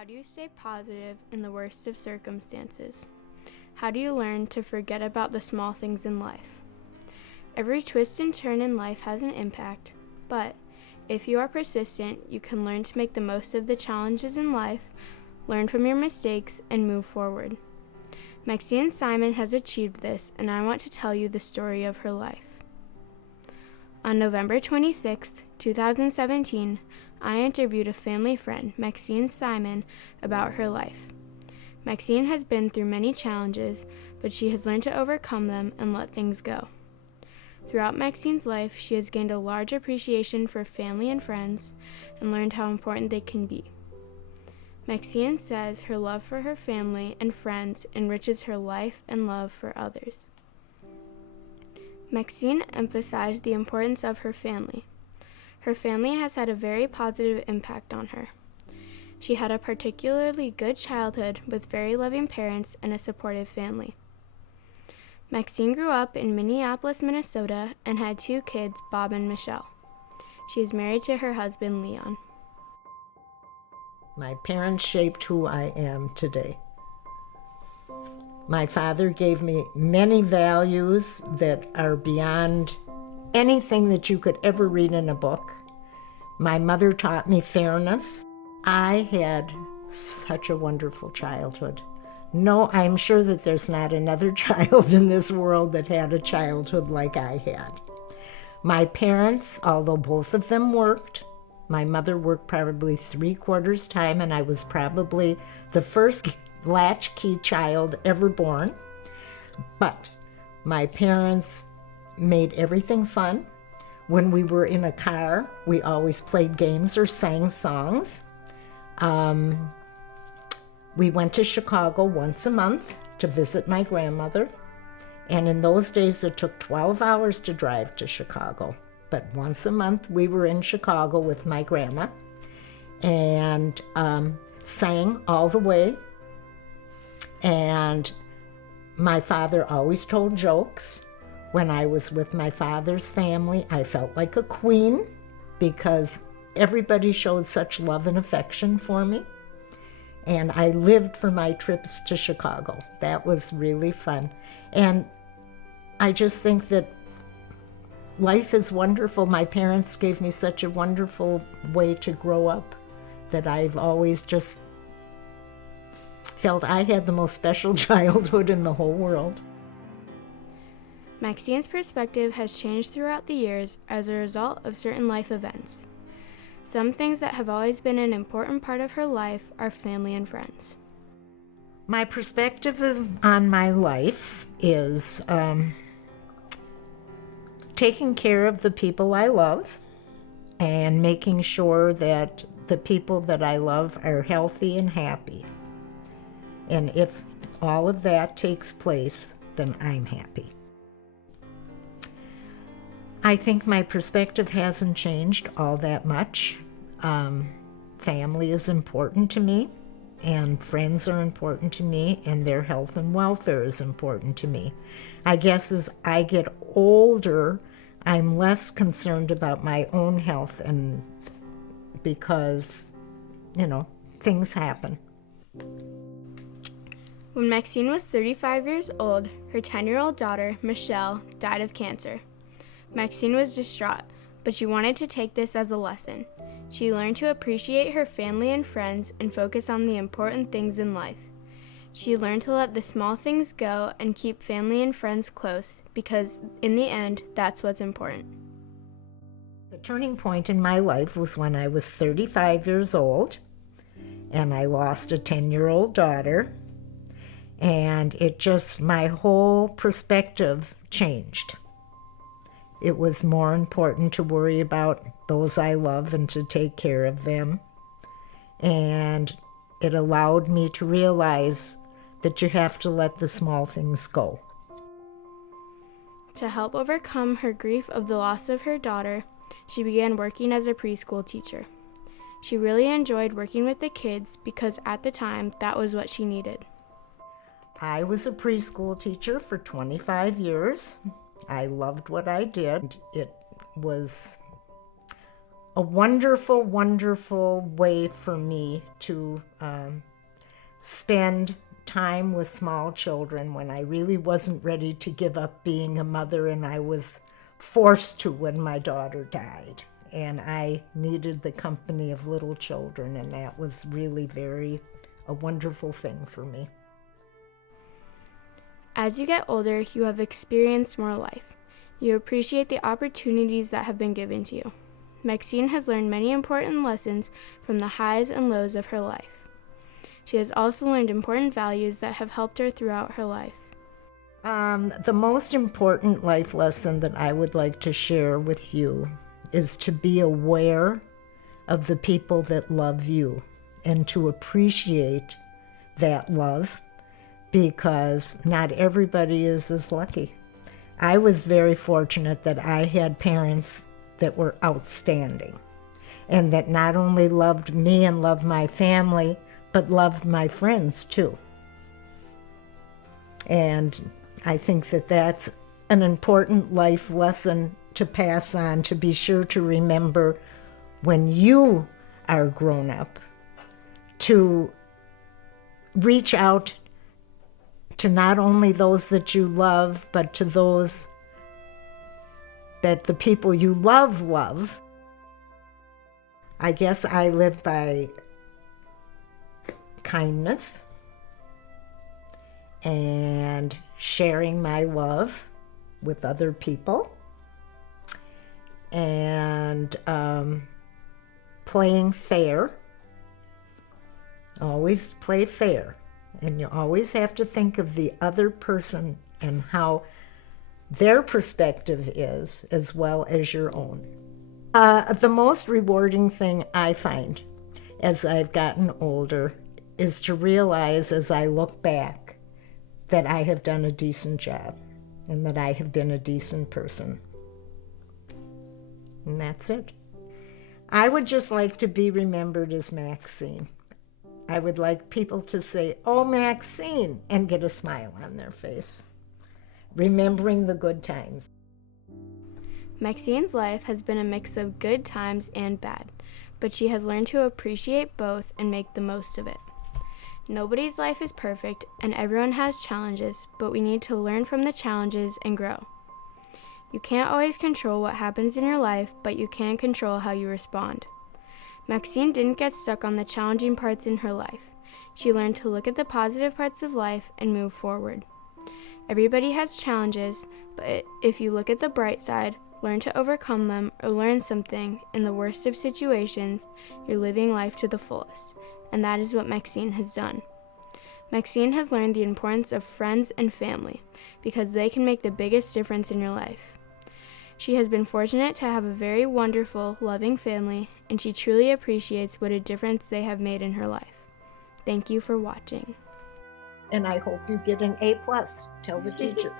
How do you stay positive in the worst of circumstances? How do you learn to forget about the small things in life? Every twist and turn in life has an impact, but if you are persistent, you can learn to make the most of the challenges in life, learn from your mistakes, and move forward. Maxine Simon has achieved this, and I want to tell you the story of her life. On November 26, 2017, I interviewed a family friend, Maxine Simon, about her life. Maxine has been through many challenges, but she has learned to overcome them and let things go. Throughout Maxine's life, she has gained a large appreciation for family and friends and learned how important they can be. Maxine says her love for her family and friends enriches her life and love for others. Maxine emphasized the importance of her family. Her family has had a very positive impact on her. She had a particularly good childhood with very loving parents and a supportive family. Maxine grew up in Minneapolis, Minnesota, and had 2 kids, Bob and Michelle. She is married to her husband, Leon. My parents shaped who I am today. My father gave me many values that are beyond anything that you could ever read in a book. My mother taught me fairness. I had such a wonderful childhood. No, I'm sure that there's not another child in this world that had a childhood like I had. My parents, although both of them worked, my mother worked probably 3/4 time, and I was probably the first latchkey child ever born. But my parents made everything fun. When we were in a car, we always played games or sang songs. We went to Chicago once a month to visit my grandmother. And in those days, it took 12 hours to drive to Chicago. But once a month, we were in Chicago with my grandma and sang all the way. And my father always told jokes. When I was with my father's family, I felt like a queen because everybody showed such love and affection for me. And I lived for my trips to Chicago. That was really fun. And I just think that life is wonderful. My parents gave me such a wonderful way to grow up that I've always just felt I had the most special childhood in the whole world. Maxine's perspective has changed throughout the years as a result of certain life events. Some things that have always been an important part of her life are family and friends. My perspective on my life is taking care of the people I love and making sure that the people that I love are healthy and happy. And if all of that takes place, then I'm happy. I think my perspective hasn't changed all that much. Family is important to me, and friends are important to me, and their health and welfare is important to me. I guess as I get older, I'm less concerned about my own health, and because, things happen. When Maxine was 35 years old, her 10-year-old daughter, Michelle, died of cancer. Maxine was distraught, but she wanted to take this as a lesson. She learned to appreciate her family and friends and focus on the important things in life. She learned to let the small things go and keep family and friends close because, in the end, that's what's important. The turning point in my life was when I was 35 years old, and I lost a 10-year-old daughter, and my whole perspective changed. It was more important to worry about those I love and to take care of them. And it allowed me to realize that you have to let the small things go. To help overcome her grief of the loss of her daughter, she began working as a preschool teacher. She really enjoyed working with the kids because at the time, that was what she needed. I was a preschool teacher for 25 years. I loved what I did. It was a wonderful, wonderful way for me to spend time with small children when I really wasn't ready to give up being a mother, and I was forced to when my daughter died. And I needed the company of little children, and that was really a wonderful thing for me. As you get older, you have experienced more life. You appreciate the opportunities that have been given to you. Maxine has learned many important lessons from the highs and lows of her life. She has also learned important values that have helped her throughout her life. The most important life lesson that I would like to share with you is to be aware of the people that love you and to appreciate that love, because not everybody is as lucky. I was very fortunate that I had parents that were outstanding and that not only loved me and loved my family, but loved my friends too. And I think that that's an important life lesson to pass on, to be sure to remember when you are grown up, to reach out to not only those that you love, but to those that the people you love. I guess I live by kindness and sharing my love with other people, and playing fair. Always play fair. And you always have to think of the other person and how their perspective is, as well as your own. The most rewarding thing I find as I've gotten older is to realize, as I look back, that I have done a decent job and that I have been a decent person. And that's it. I would just like to be remembered as Maxine. I would like people to say, "Oh, Maxine," and get a smile on their face, remembering the good times. Maxine's life has been a mix of good times and bad, but she has learned to appreciate both and make the most of it. Nobody's life is perfect, and everyone has challenges, but we need to learn from the challenges and grow. You can't always control what happens in your life, but you can control how you respond. Maxine didn't get stuck on the challenging parts in her life. She learned to look at the positive parts of life and move forward. Everybody has challenges, but if you look at the bright side, learn to overcome them, or learn something, in the worst of situations, you're living life to the fullest. And that is what Maxine has done. Maxine has learned the importance of friends and family, because they can make the biggest difference in your life. She has been fortunate to have a very wonderful, loving family, and she truly appreciates what a difference they have made in her life. Thank you for watching. And I hope you get an A+. Tell the teacher.